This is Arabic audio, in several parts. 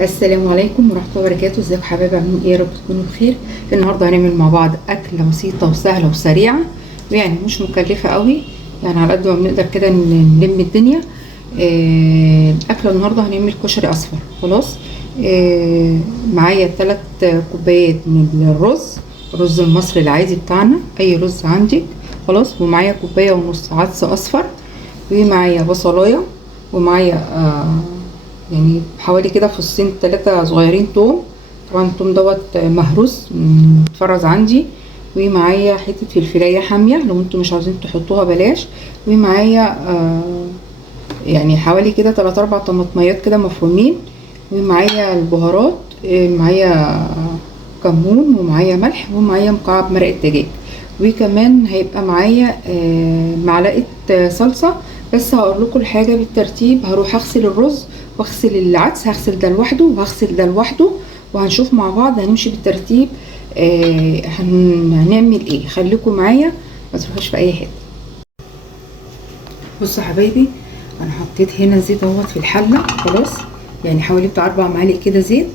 السلام عليكم ورحمة الله وبركاته. ازيكم حبايبي؟ عاملين ايه؟ يا رب تكونوا بخير. النهارده هنعمل مع بعض اكله بسيطه وسهله وسريعه، ويعني مش مكلفه قوي، يعني على قد ما بنقدر كده نلم الدنيا. الاكله النهارده هنعمل كشري اصفر. خلاص. معايا 3 كوبايات من الرز المصري العادي بتاعنا، اي رز عندك. خلاص. ومعايا كوبايه ونص عدس اصفر، ومعايا بصلايه، ومعايا يعني حوالي كده فصين 3 صغيرين توم. طبعا التوم دوت مهروس متفرز عندي. ومعايا حته فلفلايه حاميه، لو انتوا مش عاوزين تحطوها بلاش. ومعايا يعني حوالي كده 3 4 طماطميات كده مفرومين. ومعايا البهارات، معايا كمون، ومعايا ملح، ومعايا مكعب مرقه دجاج. وكمان هيبقى معايا معلقه صلصه. بس هقول لكم الحاجه بالترتيب. هروح اغسل الرز واغسل العدس، هغسل ده لوحده وهغسل ده لوحده، وهنشوف مع بعض هنمشي بالترتيب. هنعمل ايه. خليكم معايا، ما تروحوش في اي حته. بصوا يا حبايبي، انا حطيت هنا زيت اهوت في الحله. خلاص. يعني حوالي بتاع 4 معالق كده زيت.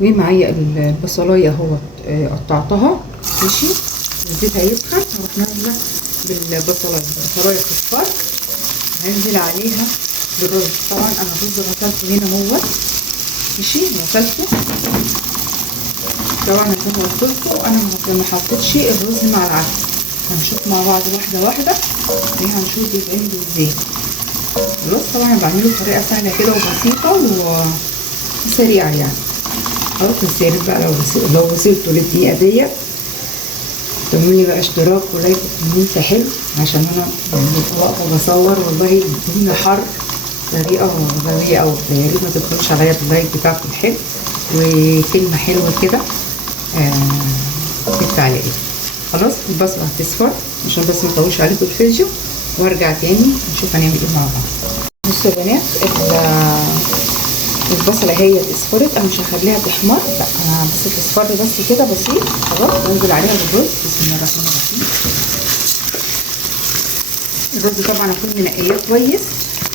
ومعايا البصلايه اهوت قطعتها. ماشي. الزيت هيسخن، هروح نازله البصلايه في الفرن. هنزل عليها بالرز. طبعا انا الرز غسلته هنا اهوت. ماشي. غسلته. طبعا عشان غسلته انا ما حطيتش الرز مع العدس. هنشوف مع بعض واحده واحده هنشوف بيتعمل ازاي. خلاص. طبعا بعمله بطريقه سهله كده وبسيطه وسريعه يعني. خلاص. بس يا ريت بقى لو وصلتوا للدقيقه ديت تعملوا لي بقى اشتراك ولايك وكومنت حلو، عشان انا يعني واقفه بصور والله الدنيا حر بطريقه غبيه قوي. يا ريت ما تبخلوش عليا باللايك بتاعكم الحلو وكلمه حلوه كده في التعليقات. خلاص. البصله هتصفر عشان بس ما اطولش عليكم الفيديو، وارجع تاني نشوف هنعمل ايه مع بعض. بصوا يا بنات، البصله هي اصفرت. انا مش هخليها تحمر، لا انا بس تصفر بس كده بسيط. خلاص. بنزل عليها بالرز. بسم الله الرحمن الرحيم. الرز طبعا اكون منقياه كويس،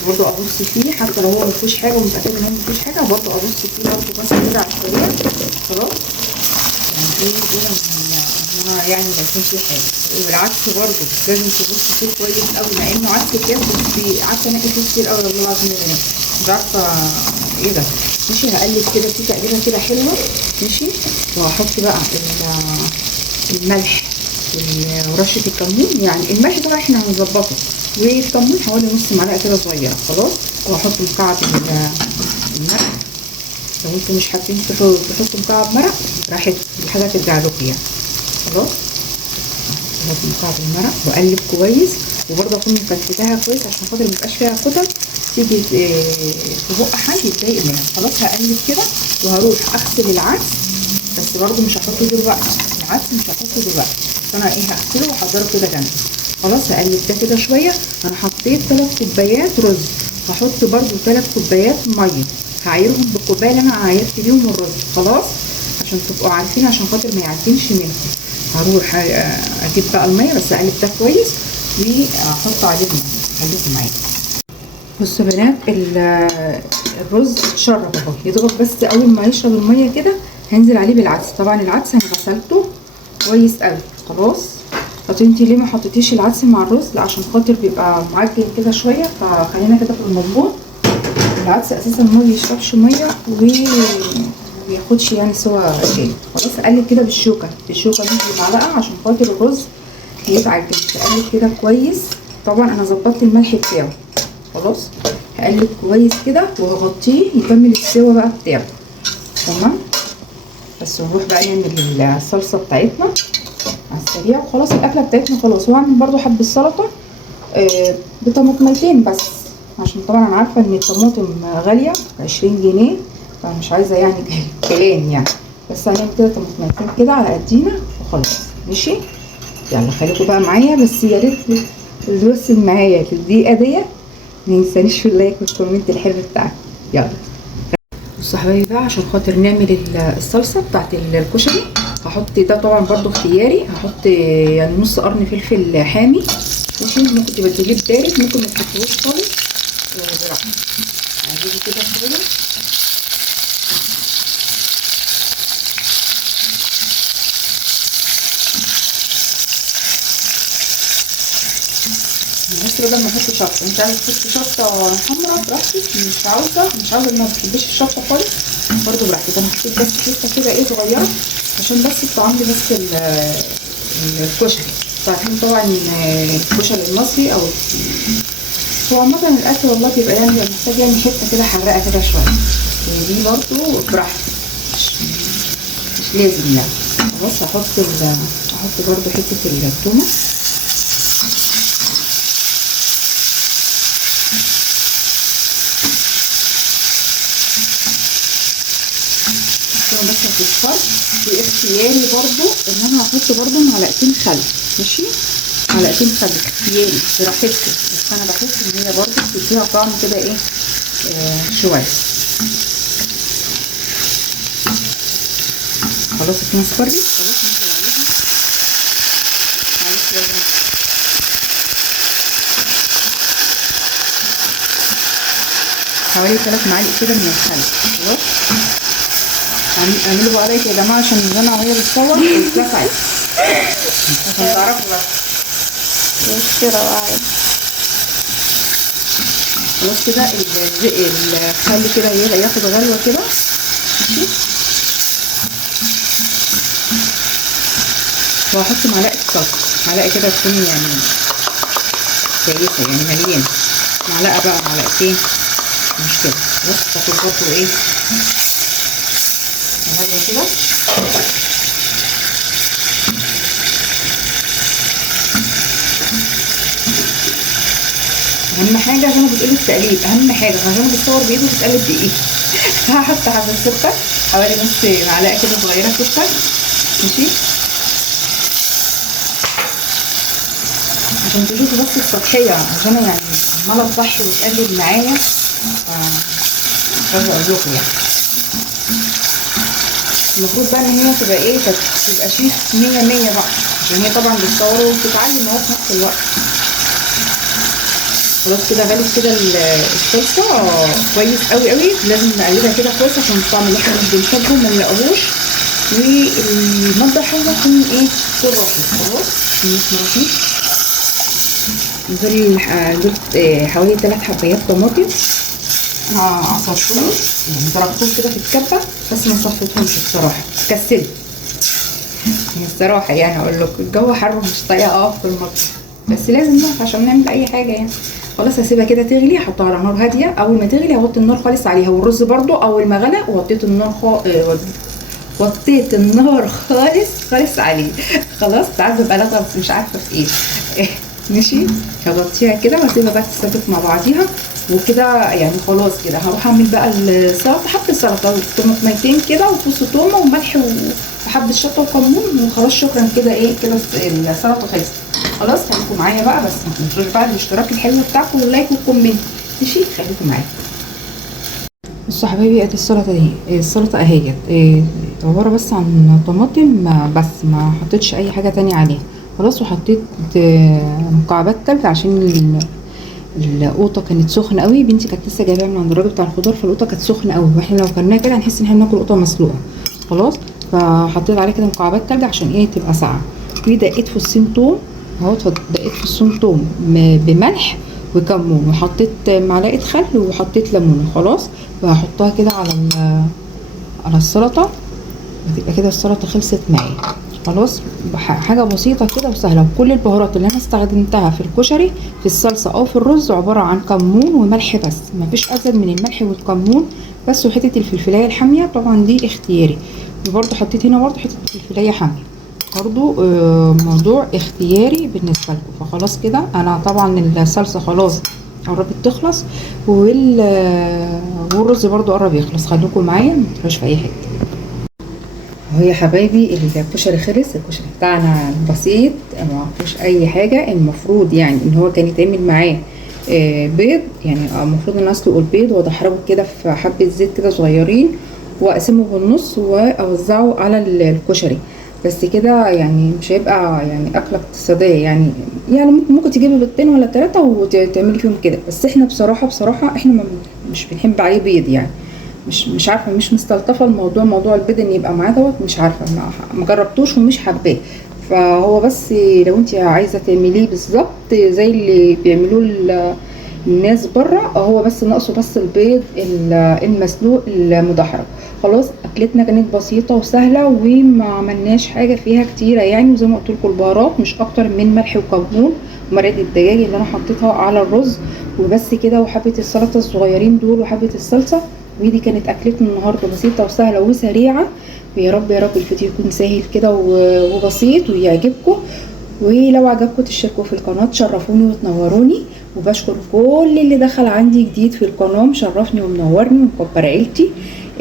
برضو ابص فيه حتى لو هو مفيهوش حاجه ومتاكده ان هو مفيهوش حاجه، برضو ابص فيه برضو بس كده على السريع. خلاص. يعني ايه دول يعني ما يكونش فيه حاجه. والعدس برضو لازم تبص فيه كويس قوي، مع انه عدس كام، بس قعدت انقي فيه كتير قوي والله العظيم يا بنات. مش عارفه ايه ده. ماشي. هقلب كده فيه تقليبه كده حلوه. ماشي. وهحط بقى الملح ورشه الكمون. يعني الملح طبعا احنا هنظبطه، والكمون حوالي نص معلقه كده صغيره. خلاص. وهحط مكعب المرق. لو انتوا مش حابين تحطوا مكعب مرق راحتكم، دي حاجه ترجع لكم يعني. خلاص. احط مكعب المرق واقلب كويس، وبرضه اكون مفتتاها كويس عشان خاطر ميبقاش فيها كتل تيجي في بق حد يتضايق منها. خلاص. هقلب كده وهروح اغسل العدس، بس برضه مش هحطه دلوقتي. العدس مش هحطه دلوقتي، انا هغسله واحضره كده جنبي. خلاص. هقلب ده كده شويه. انا حطيت 3 كوبايات رز، هحط برضه 3 كوبايات ميه، هعايرهم بالكوبايه اللي انا عايرت بيهم الرز. خلاص. عشان تبقوا عارفين، عشان خاطر ما يعجنش منكم. هروح اجيب بقى الميه، بس اقلب ده كويس واحط عليه الميه. خليكم معايا. بصوا يا بنات، الرز اتشرب اهو. يضغط بس اول ما يشرب الميه كده هنزل عليه بالعدس. طبعا العدس انا غسلته كويس قوي. خلاص. طب انتي ليه ما حطيتيش العدس مع الرز؟ لا عشان خاطر بيبقى معجن كده شويه، فخلينا كده في المضمون. العدس اساسا ما بيشربش ميه وياخدش يعني سوا جامد. خلاص. اقلب كده بالشوكه مش بالمعلقه عشان خاطر الرز يتعجن. اقلب كده كويس. طبعا انا ظبطت الملح بتاعه. خلاص. هقلب كويس كده وهغطيه يكمل السوا بقى بتاعه. تمام. بس ونروح بقى نعمل الصلصه بتاعتنا على السريع. وخلاص الاكله بتاعتنا خلاص. وهعمل برضو حب السلطه بطماطميتين بس، عشان طبعا انا عارفه ان الطماطم غاليه 20 جنيه، فمش عايزه يعني كلام يعني. بس هنعمل كده طماطميتين كده على قدينا وخلاص. ماشي. يلا خليكم بقى معايا، بس يا ريت توصل معايا في الدقيقه ديت. ما ينسانيش في اللايك والكومنت الحلو بتاعك. يلا. بصوا حبايبي بقى، عشان خاطر نعمل الصلصه بتاعت الكشري، هحط ده طبعا برضو اختياري. هحط يعني نص قرن فلفل حامي. ماشي. ممكن تبدليه بارد، ممكن ما تحطوش خالص براحتك. هجيبه كده شويه بس بدل ما احط شطه، انت عايزه تحطي شطه حمراء براحتك، مش عاوزه ما بتحبيش الشطه خالص برضه براحتك. انا حطيت بس حته كده ايه صغيره عشان بس تطعم لي بس الكشري. عارفين طبعا الكشري المصري او هو عامة الاكل والله بيبقى يعني محتاج يعني حته كده حراقه كده شويه، دي برضه براحتك مش لازم يعني. خلاص هحط برضه حته التومه بس هتصفر. واختياري برضو ان انا هحط برضو معلقتين خل، ماشي، معلقتين خل اختياري براحتكم، بس انا بحس ان هي برضو بتديها طعم كده ايه شويه. خلاص التومه اصفرت، خلاص هنزل عليها معلش يا جماعه حوالي 3 معالق كده من الخل. خلاص اعملوا بقى لايك يا جماعه عشان انا وهي بتصور اتلسعت عشان تعرفوا بس مشكلة بقى. خلاص كده الخل كده ياخد غلوه كده، ماشي. وهحط معلقه صلصه، معلقه كده تكون يعني كويسه يعني مليانه، معلقه بقى معلقتين مش كده. بص تاخد برضه ايه غلوه كده. اهم حاجه زي ما بتقولي التقليب، اهم حاجه عشان بتصور بايده بتقلب بايدي. هحط حبه سكر حوالي نص معلقه كده صغيره سكر، ماشي، عشان تشوفوا بس السطحيه، عشان يعني عماله تضحي وتقلب معايا مش اقول لكم يعني. المفروض بقى ان هي تبقى ايه، تبقى شيف 100 بقى، عشان هي طبعا بتصور وبتتعلم اهو في نفس الوقت. خلاص كده غلت كده الصلصه كويس قوي قوي، لازم نقلبها كده كويس عشان الطعم اللي احنا مش بنحبه ما نلاقوهوش، والماده الحلوه تكون ايه تكون راحت. خلاص مش مرحيش. دول حوالي 3 حبايات طماطم عصرتهم يعني ضربتهم كده في الكبه، بس ما صفيتهمش بصراحه، كسلت الصراحه يعني اقول لكم الجو حر ومش طايقه اقف في المطبخ، بس لازم نقف عشان نعمل اي حاجه يعني. خلاص هسيبها كده تغلي، احطها على نار هاديه، اول ما تغلي هوطي النار خالص عليها، والرز برضو اول ما غلى وطيت النار وطيت النار خالص عليه. خلاص تعالوا بقى لغط مش عارفه في ايه. ماشي، هغطيها كده واسيبها بقى تتسبك مع بعضيها وكده يعني. خلاص كده هروح اعمل بقى السلطه، حبه سلطه طماطميتين كده وفص تومه وملح وحبه شطه وكمون وخلاص. شكرا كده ايه كده السلطه خلصت. خلاص خليكم معايا بقى، بس ما تنسوش بقى الاشتراك الحلو بتاعكم واللايك والكومنت، ماشي، خليكم معايا. بصوا يا حبايبي ادي السلطه دي، السلطه اهيت عباره بس عن طماطم بس، ما حطيتش اي حاجه تانية عليها. خلاص وحطيت مكعبات تلج عشان القوطه كانت سخنه قوي، بنتي كانت لسه جايباها من عند الراجل بتاع الخضار، فالقوطه كانت سخنه قوي، واحنا لو كلناها كده هنحس ان احنا بناكل قوطه مسلوقه. خلاص فحطيت عليه كده مكعبات تلج عشان ايه تبقى ساقعه. ودقيت فصين توم اهو، دقيت فصين توم بملح وكمون، وحطيت معلقه خل وحطيت ليمونه. خلاص وهحطها كده على السلطه، وتبقى كده السلطه خلصت معايا. خلاص حاجه بسيطه كده وسهله، وكل البهارات اللي انا استخدمتها في الكشري في الصلصه او في الرز عباره عن كمون وملح بس، مفيش ازيد من الملح والكمون بس، وحته الفلفلايه الحاميه طبعا دي اختياري، وبرده حطيت هنا برده حته فلفلايه حاميه برضو موضوع اختياري بالنسبه لكم. فخلاص كده انا طبعا الصلصه خلاص قربت تخلص، والرز برضو قرب يخلص، خليكم معايا ما تروحوش في اي حته. اهو يا حبايبي الكشري خلص، الكشري بتاعنا بسيط ما فيهوش اي حاجه. المفروض يعني ان هو كان يتعمل معاه بيض، يعني المفروض ان اسلق البيض وادحرجه كده في حبه زيت كده صغيرين واقسمه بالنص واوزعه على الكشري، بس كده يعني مش هيبقى يعني اكله اقتصاديه يعني ممكن تجيبي بيضتين ولا 3 وتعملي فيهم كده، بس احنا بصراحه احنا مش بنحب عليه بيض يعني، مش عارفه، مش مستلطفه موضوع البيض ان يبقى معاه دوت، مش عارفه ما جربتوش ومش حباه. فهو بس لو انت عايزه تعمليه بالظبط زي اللي بيعملوه الناس بره، هو بس ناقصه بس البيض المسلوق المدحرج. خلاص اكلتنا كانت بسيطه وسهله وما عملناش حاجه فيها كتيره يعني، وزي ما قلت لكم البهارات مش اكتر من ملح وكمون ومرقه الدجاج اللي انا حطيتها على الرز وبس كده، وحبه السلطه الصغيرين دول وحبه الصلصه. ودي كانت اكلتنا النهارده بسيطه وسهله وسريعه. ويا رب يا رب الفيديو يكون سهل كده وبسيط ويعجبكم. ولو عجبكم تشتركوا في القناه تشرفوني وتنوروني. وبشكر كل اللي دخل عندي جديد في القناه، مشرفني ومنورني ومكبر عيلتي.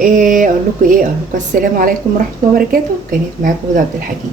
اقول لكم السلام عليكم ورحمه الله وبركاته. كانت معاكم هدى عبد الحكيم.